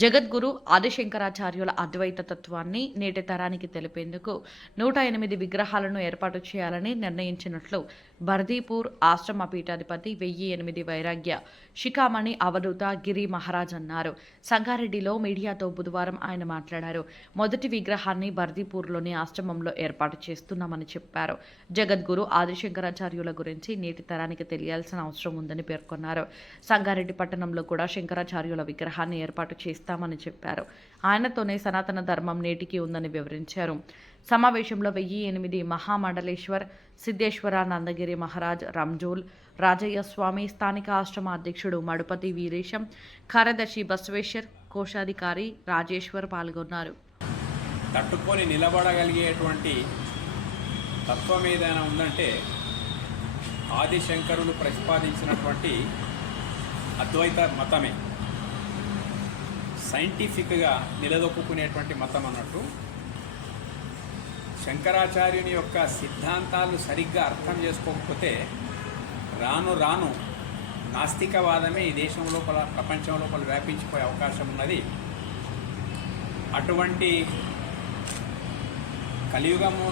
జగద్గురు ఆదిశంకరాచార్యుల అద్వైత తత్వాన్ని నేటి తరానికి తెలిపేందుకు 108 విగ్రహాలను ఏర్పాటు చేయాలని నిర్ణయించినట్లు బర్దీపూర్ ఆశ్రమ పీఠాధిపతి 1008 వైరాగ్య శిఖామణి అవధూత గిరి మహారాజ్ అన్నారు. సంగారెడ్డిలో మీడియాతో బుధవారం ఆయన మాట్లాడారు. మొదటి విగ్రహాన్ని బర్దీపూర్లోని ఆశ్రమంలో ఏర్పాటు చేస్తున్నామని చెప్పారు. జగద్గురు ఆదిశంకరాచార్యుల గురించి నేటి తరానికి తెలియాల్సిన అవసరం ఉందని పేర్కొన్నారు. సంగారెడ్డి పట్టణంలో కూడా శంకరాచార్యుల విగ్రహాన్ని ఏర్పాటు చేస్తామని చెప్పారు. ఆయనతోనే సనాతన ధర్మం నేటికి ఉందని వివరించారు. సమావేశంలో 1008 మహామండలేశ్వర్, సిద్ధేశ్వర నందగిరి మహారాజ్, రంజోల్, రాజయ్య స్వామి, స్థానిక ఆశ్రమ అధ్యక్షుడు మడుపతి వీరేశం, కార్యదర్శి బసవేశ్వర్, కోశాధికారి రాజేశ్వర్ పాల్గొన్నారు. తట్టుకొని నిలబడగలిగేటువంటి తత్వం ఏదైనా ఉందంటే ఆదిశంకరులు ప్రతిపాదించినటువంటి అద్వైత మతమే. సైంటిఫిక్గా నిలదొక్కునేటువంటి మతం అన్నట్టు. శంకరాచార్యుని యొక్క సిద్ధాంతాలు సరిగ్గా అర్థం చేసుకోకపోతే రాను రాను నాస్తికవాదమే ఈ దేశం లోపల, ప్రపంచం లోపల వ్యాపించిపోయే అవకాశం ఉన్నది. అటువంటి కలియుగము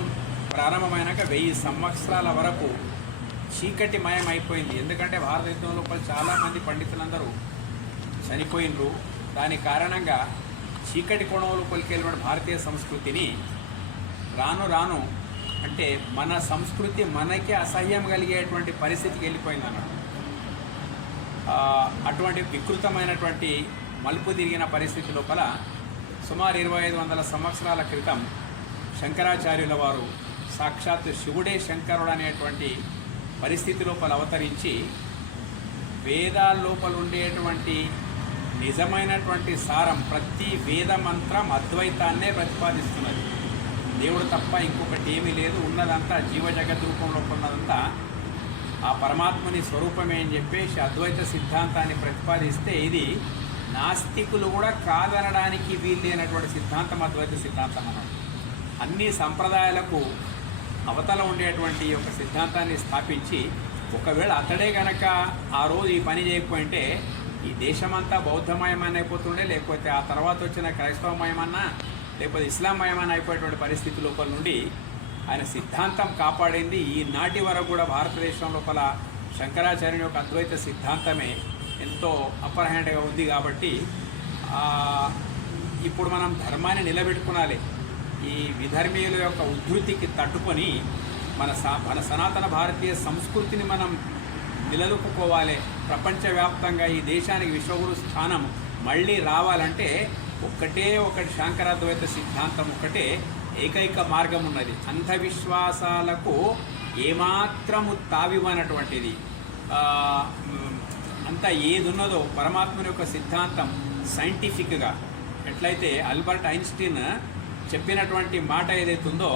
ప్రారంభమైనాక 1000 సంవత్సరాల వరకు చీకటిమయం అయిపోయింది. ఎందుకంటే భారతదేశం లోపల చాలామంది పండితులందరూ చనిపోయినరు. దాని కారణంగా చీకటి కోణంలో కొలికెళ్ళిన భారతీయ సంస్కృతిని రాను రాను అంటే మన సంస్కృతి మనకే అసహ్యం కలిగేటువంటి పరిస్థితికి వెళ్ళిపోయింది అన్నట్టు. అటువంటి వికృతమైనటువంటి మలుపు తిరిగిన పరిస్థితి లోపల సుమారు 2500 సంవత్సరాల క్రితం శంకరాచార్యుల వారు సాక్షాత్ శివుడే శంకరుడు అనేటువంటి పరిస్థితి లోపల అవతరించి వేదాల లోపల ఉండేటువంటి నిజమైనటువంటి సారం, ప్రతి వేద మంత్రం అద్వైతాన్నే ప్రతిపాదిస్తున్నది. దేవుడు తప్ప ఇంకొకటి ఏమీ లేదు, ఉన్నదంతా జీవ జగత్ రూపంలో ఉన్నదంతా ఆ పరమాత్మని స్వరూపమే అని చెప్పేసి అద్వైత సిద్ధాంతాన్ని ప్రతిపాదిస్తే ఇది నాస్తికులు కూడా కాదనడానికి వీల్లేనటువంటి సిద్ధాంతం అద్వైత సిద్ధాంతం అన్నమాట. అన్ని సంప్రదాయాలకు అవతల ఉండేటువంటి ఒక సిద్ధాంతాన్ని స్థాపించి ఒకవేళ అతడే గనక ఆ రోజు ఈ పని చేయకపోయింటే ఈ దేశమంతా బౌద్ధమయమని అయిపోతుండే, లేకపోతే ఆ తర్వాత వచ్చిన క్రైస్తవమయమన్నా లేకపోతే ఇస్లాంమయమని అయిపోయేటువంటి పరిస్థితి లోపల నుండి ఆయన సిద్ధాంతం కాపాడింది. ఈనాటి వరకు కూడా భారతదేశం లోపల శంకరాచార్యుని యొక్క అద్వైత సిద్ధాంతమే ఎంతో అప్పర్ హ్యాండ్గా ఉంది. కాబట్టి ఇప్పుడు మనం ధర్మాన్ని నిలబెట్టుకునాలి. ఈ విధర్మీయుల యొక్క ఉద్ధృతికి తట్టుకొని మన సనాతన భారతీయ సంస్కృతిని మనం నిలదొక్కుకోవాలి. ప్రపంచవ్యాప్తంగా ఈ దేశానికి విశ్వగురు స్థానం మళ్ళీ రావాలంటే ఒకటి శంకరాద్వైత సిద్ధాంతం ఒకటే ఏకైక మార్గం ఉన్నది. అంధవిశ్వాసాలకు ఏమాత్రము తావివ్వనటువంటిది. అంతా ఏది ఉన్నదో పరమాత్మని యొక్క సిద్ధాంతం సైంటిఫిక్గా ఎట్లయితే ఆల్బర్ట్ ఐన్స్టీన్ చెప్పినటువంటి మాట ఏదైతే ఉందో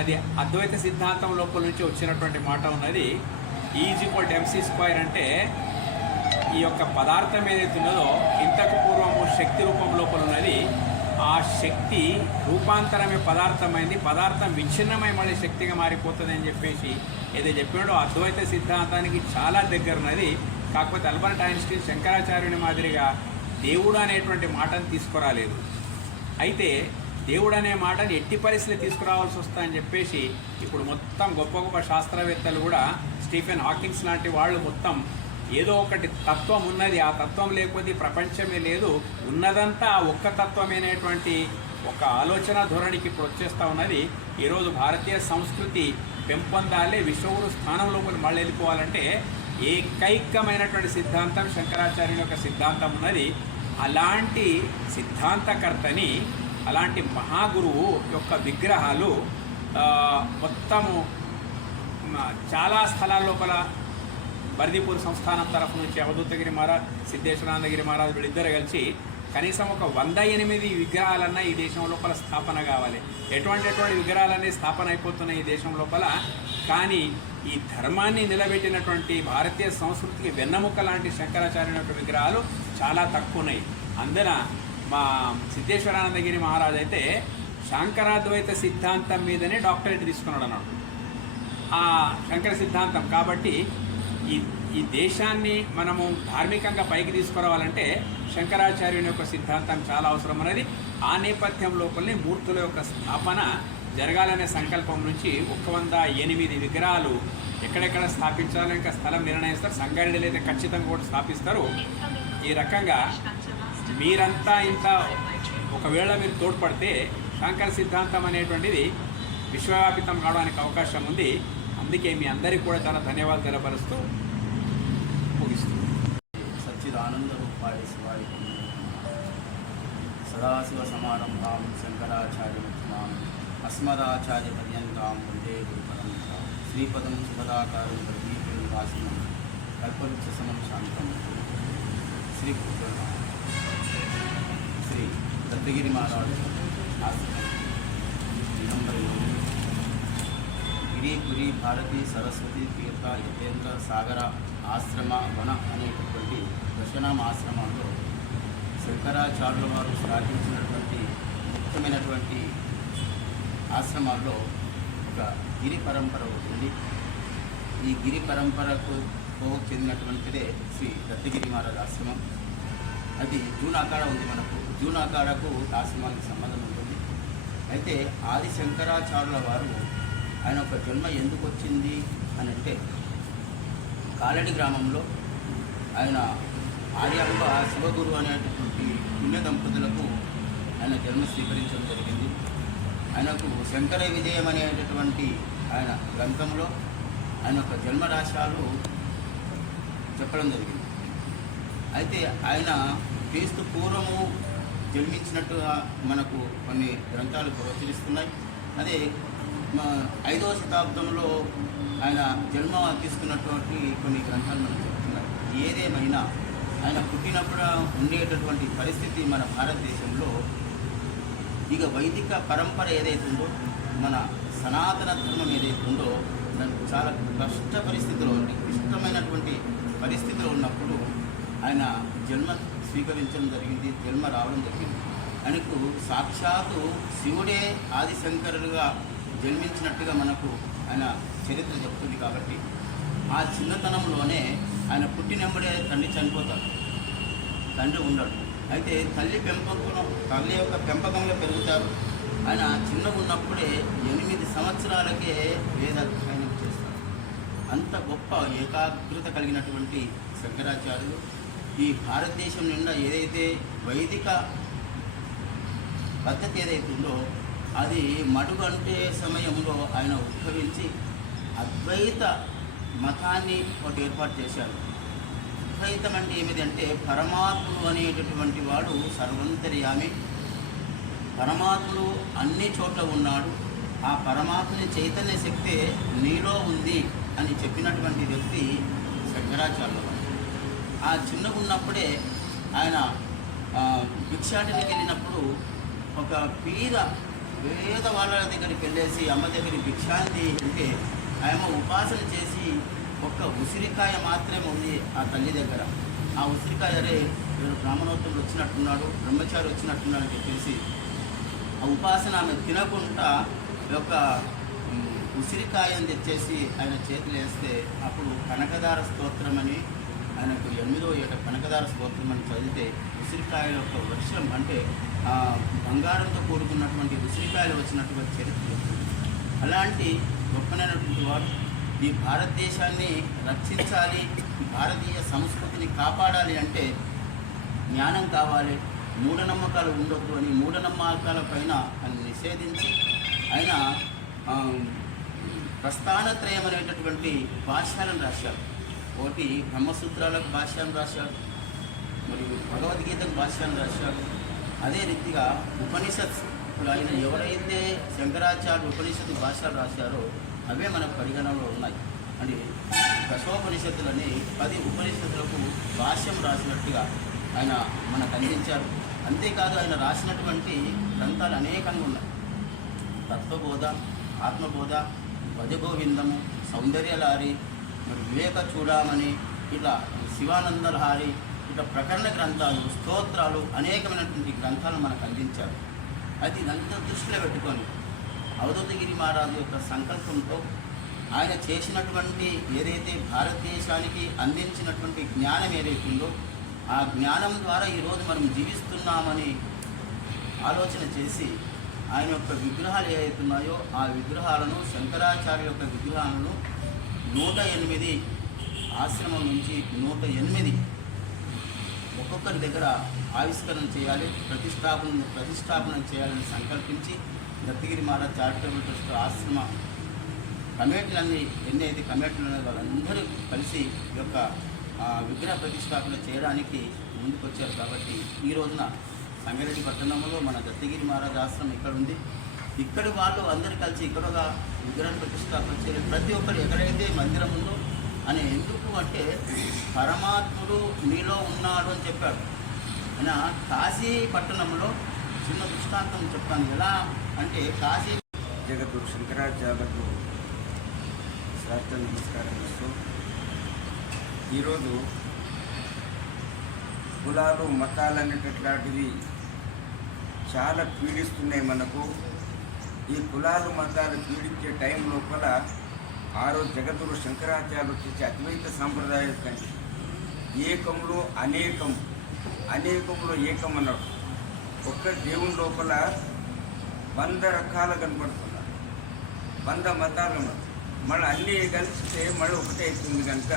అది అద్వైత సిద్ధాంతం లోపల నుంచి వచ్చినటువంటి మాట ఉన్నది. E=mc² అంటే ఈ యొక్క పదార్థం ఏదైతే ఉన్నదో ఇంతకు పూర్వము శక్తి రూపం లోపల ఉన్నది. ఆ శక్తి రూపాంతరమే పదార్థమైంది. పదార్థం విచ్ఛిన్నమై మళ్ళీ శక్తిగా మారిపోతుంది అని చెప్పేసి ఏదైతే చెప్పినాడో అద్వైత సిద్ధాంతానికి చాలా దగ్గర ఉన్నది. కాకపోతే ఆల్బర్ట్ ఐన్స్టీన్ శంకరాచార్యుని మాదిరిగా దేవుడు అనేటువంటి మాటను తీసుకురాలేదు. అయితే దేవుడు అనే మాటని ఎట్టి పరిస్థితులు తీసుకురావాల్సి వస్తుందని చెప్పేసి ఇప్పుడు మొత్తం గొప్ప గొప్ప శాస్త్రవేత్తలు కూడా స్టీఫెన్ హాకిన్స్ లాంటి వాళ్ళు మొత్తం ఏదో ఒకటి తత్వం ఉన్నది, ఆ తత్వం లేకపోతే ప్రపంచమే లేదు, ఉన్నదంతా ఒక్క తత్వమైనటువంటి ఒక ఆలోచన ధోరణికి ఇప్పుడు వచ్చేస్తూ ఉన్నది. ఈరోజు భారతీయ సంస్కృతి పెంపొందాలే, విశ్వగురు స్థానంలో మళ్ళీ వెళ్ళిపోవాలంటే ఏకైకమైనటువంటి సిద్ధాంతం శంకరాచార్యుని యొక్క సిద్ధాంతం ఉన్నది. అలాంటి సిద్ధాంతకర్తని, అలాంటి మహాగురువు యొక్క విగ్రహాలు మొత్తము చాలా స్థలాల లోపల బర్దీపూర్ సంస్థానం తరఫు నుంచి అవధూతగిరి మహారాజ్, సిద్ధేశ్వరానందగిరి మహారాజ్ వీళ్ళిద్దరు కలిసి కనీసం ఒక 108 విగ్రహాలన్నా ఈ దేశం లోపల స్థాపన కావాలి. ఎటువంటి విగ్రహాలన్నీ స్థాపన అయిపోతున్నాయి ఈ దేశం లోపల. కానీ ఈ ధర్మాన్ని నిలబెట్టినటువంటి భారతీయ సంస్కృతికి వెన్నెముక లాంటి శంకరాచార్యుని యొక్క విగ్రహాలు చాలా తక్కువ ఉన్నాయి. అందున మా సిద్ధేశ్వరానందగిరి మహారాజ్ అయితే శంకరాద్వైత సిద్ధాంతం మీదనే డాక్టరేట్ తీసుకున్నాడు అన్నాడు. ఆ శంకర సిద్ధాంతం కాబట్టి ఈ దేశాన్ని మనము ధార్మికంగా పైకి తీసుకురావాలంటే శంకరాచార్యుని యొక్క సిద్ధాంతం చాలా అవసరం అనేది ఆ నేపథ్యం లోపలనే మూర్తుల యొక్క స్థాపన జరగాలనే సంకల్పం నుంచి 108 విగ్రహాలు ఎక్కడెక్కడ స్థాపించాలో ఇంకా స్థలం నిర్ణయిస్తారు. సంగారెడ్డిలో అయితే ఖచ్చితంగా కూడా స్థాపిస్తారు. ఈ రకంగా మీరంతా ఇంత ఒకవేళ మీరు తోడ్పడితే శంకర సిద్ధాంతం అనేటువంటిది విశ్వవ్యాపితం కావడానికి అవకాశం ఉంది. అందుకే మీ అందరికీ కూడా చాలా ధన్యవాదాలు తెలపరుస్తూ ముగిస్తుంది. సచ్చిదానంద రూపాయ శివాయ సదాశివ సమారంభాం శంకరాచార్య మధ్యమాం అస్మదాచార్య పర్యంతాం వందే గురుపరంపరాం శ్రీపదం శుభదాకారం ప్రదీపం నివాసినం కల్పవృక్ష సమం శాంతం శ్రీ శ్రీ దత్తగిరి మహారాజు ఆశ్రమం నంబర్ 8 గిరిపురి భారతీ సరస్వతి తీర్థ యతేంద్ర సాగర ఆశ్రమ వన అనేటటువంటి దశనామ ఆశ్రమాల్లో శంకరాచార్యుల వారు స్థాపించినటువంటి ముఖ్యమైనటువంటి ఆశ్రమాల్లో ఒక గిరి పరంపర ఉంటుంది. ఈ గిరి పరంపరకు చెందినటువంటిదే శ్రీ దత్తగిరి మహారాజ్ ఆశ్రమం. అది జూన్ అఖాడ ఉంది. మనకు జూన్ అఖాడకు ఆశ్రమానికి సంబంధం ఉంటుంది. అయితే ఆది శంకరాచార్యుల వారు ఆయన ఒక జన్మ ఎందుకు వచ్చింది అని అంటే కాలడి గ్రామంలో ఆయన ఆర్యాంబ శివగురు అనేటటువంటి పుణ్య దంపతులకు ఆయన జన్మ స్వీకరించడం జరిగింది. ఆయనకు శంకర విజయం అనేటటువంటి ఆయన గ్రంథంలో ఆయన యొక్క జన్మరాశాలు చెప్పడం జరిగింది. అయితే ఆయన క్రీస్తు పూర్వము జన్మించినట్టుగా మనకు కొన్ని గ్రంథాలు ప్రవచరిస్తున్నాయి. అదే 5వ శతాబ్దంలో ఆయన జన్మ తీసుకున్నటువంటి కొన్ని గ్రంథాలు మనకు చెప్తున్నాయి. ఏదేమైనా ఆయన పుట్టినప్పుడు ఉండేటటువంటి పరిస్థితి మన భారతదేశంలో ఇక వైదిక పరంపర ఏదైతే ఉందో, మన సనాతన ధర్మం ఏదైతే ఉందో దానికి చాలా కష్ట పరిస్థితిలో ఉంది. క్లిష్టమైనటువంటి పరిస్థితిలో ఉన్నప్పుడు ఆయన జన్మ స్వీకరించడం జరిగింది, జన్మ రావడం జరిగింది. ఆయనకు సాక్షాత్తు శివుడే ఆదిశంకరులుగా జన్మించినట్టుగా మనకు ఆయన చరిత్ర చెప్తుంది. కాబట్టి ఆ చిన్నతనంలోనే ఆయన పుట్టినప్పుడే తండ్రి చనిపోతాడు, తండ్రి ఉండడు. అయితే తల్లి యొక్క పెంపకంలో పెరుగుతారు. ఆయన చిన్నగా ఉన్నప్పుడే 8 సంవత్సరాలకే వేదాధ్యయనం చేస్తారు. అంత గొప్ప ఏకాగ్రత కలిగినటువంటి శంకరాచార్యులు ఈ భారతదేశం నిండా ఏదైతే వైదిక పద్ధతి ఏదైతే ఉందో అది మడుగంటే సమయంలో ఆయన ఉద్భవించి అద్వైత మతాన్ని ఒకటి ఏర్పాటు చేశారు. అద్వైతం అంటే ఏమిటంటే పరమాత్ముడు అనేటటువంటి వాడు సర్వంతర్యామి, పరమాత్ముడు అన్ని చోట్ల ఉన్నాడు, ఆ పరమాత్ముని చైతన్య శక్తి నీలో ఉంది అని చెప్పినటువంటి వ్యక్తి శంకరాచార్యులు. ఆ చిన్నగా ఉన్నప్పుడే ఆయన భిక్షాటనకి వెళ్ళినప్పుడు ఒక పేద వాళ్ళ దగ్గరికి వెళ్ళేసి అమ్మ దగ్గర భిక్షాంతి అంటే ఆయన ఉపాసన చేసి ఒక్క ఉసిరికాయ మాత్రమే ఉంది ఆ తల్లి దగ్గర. ఆ ఉసిరికాయ అరే వీడు బ్రాహ్మణోత్తముడు వచ్చినట్టున్నాడు, బ్రహ్మచారి వచ్చినట్టున్నాడు అని చెప్పేసి ఆ ఉపాసన ఆమె తినకుండా ఒక ఉసిరికాయని తెచ్చేసి ఆయన చేతులు వేస్తే అప్పుడు కనకదార స్తోత్రం అని ఆయనకు 8వ ఏట కనకదార స్తోత్రం అని చదివితే ఉసిరికాయల యొక్క వర్షం అంటే బంగారంతో కూడుకున్నటువంటి ఉసిరికాయలు వచ్చినటువంటి చరిత్ర. అలాంటి గొప్పనైనటువంటి వాడు ఈ భారతదేశాన్ని రక్షించాలి, భారతీయ సంస్కృతిని కాపాడాలి అంటే జ్ఞానం కావాలి, మూఢనమ్మకాలు ఉండొద్దు అని మూఢనమ్మకాల పైన ఆయన నిషేధించి ఆయన ప్రస్థానత్రయం అనేటటువంటి భాష్యాలను రాశారు. ఒకటి బ్రహ్మసూత్రాలకు భాష్యాన్ని రాశాడు, మరియు భగవద్గీతకు భాష్యాన్ని రాశాడు. అదే రీతిగా ఉపనిషత్తులు ఆయన ఎవరైతే శంకరాచార్య ఉపనిషత్తు భాష్యాలు రాశారో అవే మన పరిగణనలో ఉన్నాయి. అంటే దశోపనిషత్తులని 10 ఉపనిషత్తులకు భాష్యం రాసినట్టుగా ఆయన మనకు అందించారు. అంతేకాదు ఆయన రాసినటువంటి గ్రంథాలు అనేకంగా ఉన్నాయి. తత్వబోధ, ఆత్మబోధ, భజగోవిందము, సౌందర్యలహరి, వివేక చూడమని, ఇట్లా శివానందలహరి, ఇట్లా ప్రకరణ గ్రంథాలు, స్తోత్రాలు, అనేకమైనటువంటి గ్రంథాలు మనకు అందించారు. అది ఇదంతా దృష్టిలో పెట్టుకొని అవధూతగిరి మహారాజు యొక్క సంకల్పంతో ఆయన చేసినటువంటి ఏదైతే భారతదేశానికి అందించినటువంటి జ్ఞానం ఏదైతే ఉందో ఆ జ్ఞానం ద్వారా ఈరోజు మనం జీవిస్తున్నామని ఆలోచన చేసి ఆయన యొక్క విగ్రహాలు ఏవైతున్నాయో ఆ విగ్రహాలను శంకరాచార్య యొక్క విగ్రహాలను 108 ఆశ్రమం నుంచి 108 ఒక్కొక్కరి దగ్గర ఆవిష్కరణ చేయాలి, ప్రతిష్టాపన చేయాలని సంకల్పించి దత్తగిరి మహారాజ్ చారిటబుల్ ట్రస్ట్ ఆశ్రమ కమిటీలన్నీ ఎన్నైతే కమిటీలు ఉన్నాయో వాళ్ళందరూ కలిసి ఈ యొక్క విగ్రహ ప్రతిష్టాపన చేయడానికి ముందుకొచ్చారు. కాబట్టి ఈ రోజున సంగారెడ్డి పట్టణంలో మన దత్తగిరి మహారాజ్ ఆశ్రమం ఇక్కడ ఉంది. ఇక్కడి వాళ్ళు అందరూ కలిసి ఇక్కడ ఒక విగ్రహ ప్రతిష్టాపన చేయాలి. ప్రతి ఒక్కరు ఎక్కడైతే మందిరం ఉందో అని ఎందుకు అంటే పరమాత్ముడు మీలో ఉన్నాడు అని చెప్పాడు. ఆయన కాశీ పట్టణంలో చిన్న దృష్టాంతం చెప్తాను. ఎలా అంటే కాశీ జగద్గురు శంకరాచార్యులకు శాస్త్ర నమస్కారం చేస్తూ ఈరోజు కులాలు మతాలు అనేటట్లాంటివి చాలా పీడిస్తున్నాయి మనకు. ఈ కులాలు మతాలు పీడించే టైం లోపల ఆ రోజు జగద్గురు శంకరాచార్యులు చేసే అద్వైత సాంప్రదాయం కంటే ఏకంలో అనేకం, అనేకంలో ఏకం అన్నాడు. ఒక్క దేవుని లోపల 100 రకాలు కనపడుతున్నారు, 100 మతాలు ఉన్నారు. మళ్ళీ అన్నీ కలిస్తే మళ్ళీ ఒకటే అవుతుంది కనుక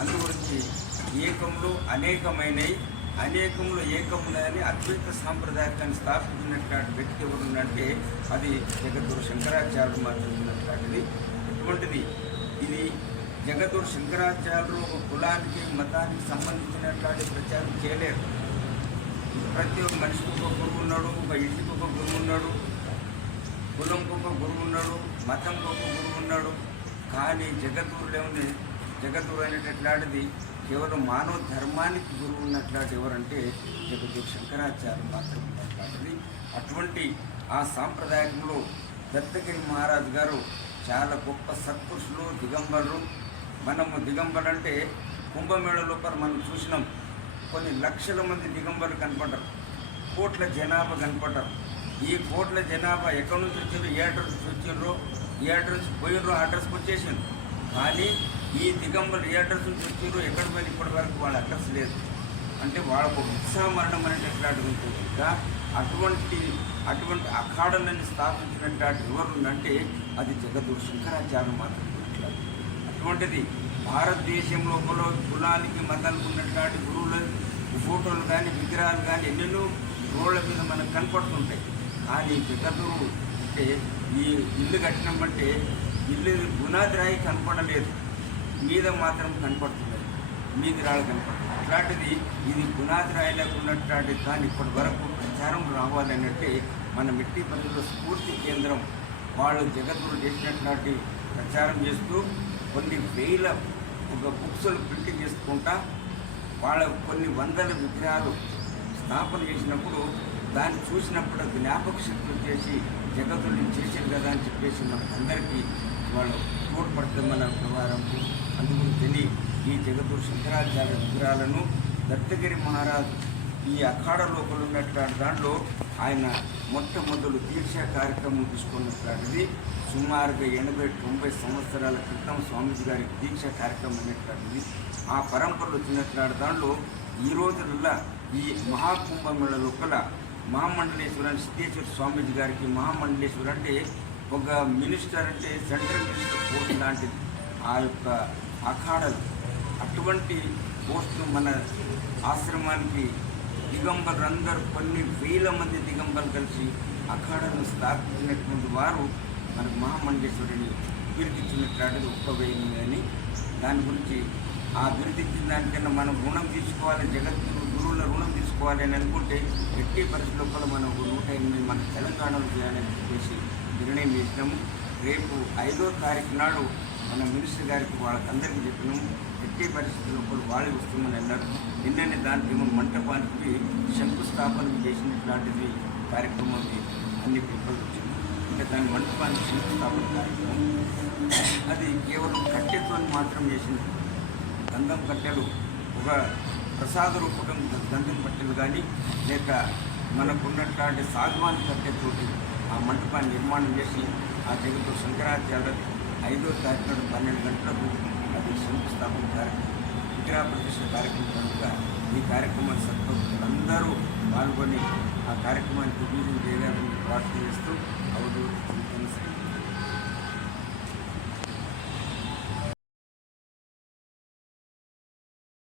అందు గురించి ఏకంలో అనేకమైనవి, అనేకంలో ఏకమున్నదని అద్వైత సాంప్రదాయాన్ని స్థాపించినటువంటి వ్యక్తి ఎవరుందంటే అది జగద్గురు శంకరాచార్యులు మాత్రం ఉన్నటువంటిది. అటువంటిది ఇది జగద్గురు శంకరాచార్యులు ఒక కులానికి మతానికి సంబంధించినటువంటి ప్రచారం చేయలేరు. ప్రతి ఒక్క మనిషికి ఒక గురువు ఉన్నాడు, ఒక ఇంటికి ఒక గురువు ఉన్నాడు, కులంకి ఒక గురువు ఉన్నాడు, మతంకి ఒక గురువు ఉన్నాడు. కానీ జగద్గురులు ఏముంది, జగద్గురు అనేటట్లాంటిది కేవలం మానవ ధర్మానికి గురువు ఉన్నట్లాంటి ఎవరంటే జగద్గురు శంకరాచార్యులు మాత్రం ఉన్నట్లాంటిది. అటువంటి ఆ సాంప్రదాయంలో దత్తగిరి మహారాజు గారు చాలా గొప్ప సత్పురుషులు, దిగంబరులు. మనము దిగంబరు అంటే కుంభమేళ లోపల మనం చూసినాం, కొన్ని లక్షల మంది దిగంబరులు కనపడ్డారు, కోట్ల జనాభా కనపడ్డారు. ఈ కోట్ల జనాభా ఎక్కడి నుంచి వచ్చారు, ఏ అడ్రస్ నుంచి వచ్చిండ్రో, ఏ అడ్రస్ పోయినరో అడ్రస్కి వచ్చేసిండ్రు. కానీ ఈ దిగంబరులు ఏ అడ్రస్ నుంచి వచ్చిండ్రో, ఎక్కడ పోయిన ఇప్పటి వరకు వాళ్ళ అడ్రస్ లేదు. అంటే వాళ్ళకు ఉత్సాహ మరణం అనేటట్లాంటి ఉంటుంది. ఇంకా అటువంటి అఖాడలను స్థాపించినటువంటి ఎవరుందంటే అది జగద్గురు శంకరాచార్యులు మాత్రం. అటువంటిది భారతదేశం లోపల కులానికి మతాలకు ఉన్నటువంటి గురువుల ఫోటోలు కానీ విగ్రహాలు కానీ ఎన్నెన్నో రోడ్ల మీద మనకు కనపడుతుంటాయి. కానీ జగద్గురు అంటే ఈ ఇల్లు కట్టినామంటే ఇల్లు పునాది రాయి కనపడలేదు, మీద మాత్రం కనపడుతుంది, మీది రాళ్ళు కనపడుతుంది. అట్లాంటిది ఇది పునాది రాయిలకు ఉన్నటువంటి కానీ ఇప్పటి వరకు ప్రచారం రావాలనంటే మన మిట్టి పల్లెలో స్ఫూర్తి కేంద్రం వాళ్ళు జగద్గురు చేసినటువంటి ప్రచారం చేస్తూ కొన్ని వేల ఒక బుక్స్లు ప్రింటింగ్ చేసుకుంటా వాళ్ళ కొన్ని వందల విగ్రహాలు స్థాపన చేసినప్పుడు దాన్ని చూసినప్పుడు జ్ఞాపక శక్తి వచ్చేసి జగద్గురు చేశారు కదా అని చెప్పేసి మనకందరికీ వాళ్ళు తోడ్పడుతున్న వ్యవహారంకు. అందుగురించి ఈ జగద్గురు శంకరాచార్య విగ్రహాలను దత్తగిరి మహారాజు ఈ అఖాడ లోపల ఉన్నటువంటి దాంట్లో ఆయన మొట్టమొదలు దీక్ష కార్యక్రమం తీసుకున్నటువంటిది సుమారుగా 80-90 సంవత్సరాల క్రితం స్వామీజీ గారి దీక్ష కార్యక్రమం అనేటువంటిది. ఆ పరంపరలో వచ్చినటువంటి దాంట్లో ఈ రోజులలో ఈ మహాకుంభమేళ లోపల మహామండలేశ్వర సిద్ధేశ్వర స్వామీజీ గారికి మహామండలేశ్వర అంటే ఒక మినిస్టర్ అంటే సెంట్రల్ మినిస్టర్ పోస్ట్ లాంటిది ఆ యొక్క అఖాడలు. అటువంటి పోస్టును మన ఆశ్రమానికి దిగంబరులందరూ కొన్ని వేల మంది దిగంబరులు కలిసి అఖాడను స్థాపించినటువంటి వారు మనకు మహామండలేశ్వరుని బిరుదిచ్చినట్లాంటిది ఒక్క వేయి అని. దాని గురించి ఆ బిరుదిచ్చిన దానికన్నా మనం రుణం తీసుకోవాలి, గురువుల రుణం తీసుకోవాలి అని అనుకుంటే ఎట్టి పరిస్థితుల్లో కూడా మనం 108 మన తెలంగాణలో చేయాలని చెప్పేసి నిర్ణయం చేసినాము. రేపు 5వ తారీఖు నాడు మన మినిస్టర్ గారికి వాళ్ళకందరికీ చెప్పినాము. ఎట్టి పరిస్థితుల్లో కూడా వాళ్ళు వస్తుందని అన్నారు. నిన్ననే దానికి మంటపానికి శంకుస్థాపన చేసినట్లాంటిది కార్యక్రమం అన్ని పేపర్లు వచ్చింది. ఇంకా దాని మంటపానికి శంకుస్థాపన కార్యక్రమం అది కేవలం కట్టెతో మాత్రం చేసింది. గంధం కట్టెలు ఒక ప్రసాద రూపకం గంధం కట్టెలు కానీ లేక మనకున్నటువంటి సాగవాన్ కట్టెతోటి ఆ మంటపాన్ని నిర్మాణం చేసి ఆ జగద్గురు శంకరాచార్య 5వ తారీఖు నాడు 12 గంటలకు అది శంకుస్థాపన కార్యక్రమం, విగ్రహ ప్రతిష్ఠ కార్యక్రమం కనుక ఈ కార్యక్రమాన్ని సద్భక్తులందరూ పాల్గొని ఆ కార్యక్రమాన్ని దిగ్విజయం చేయాలని ప్రార్థన చేస్తూ అవధూత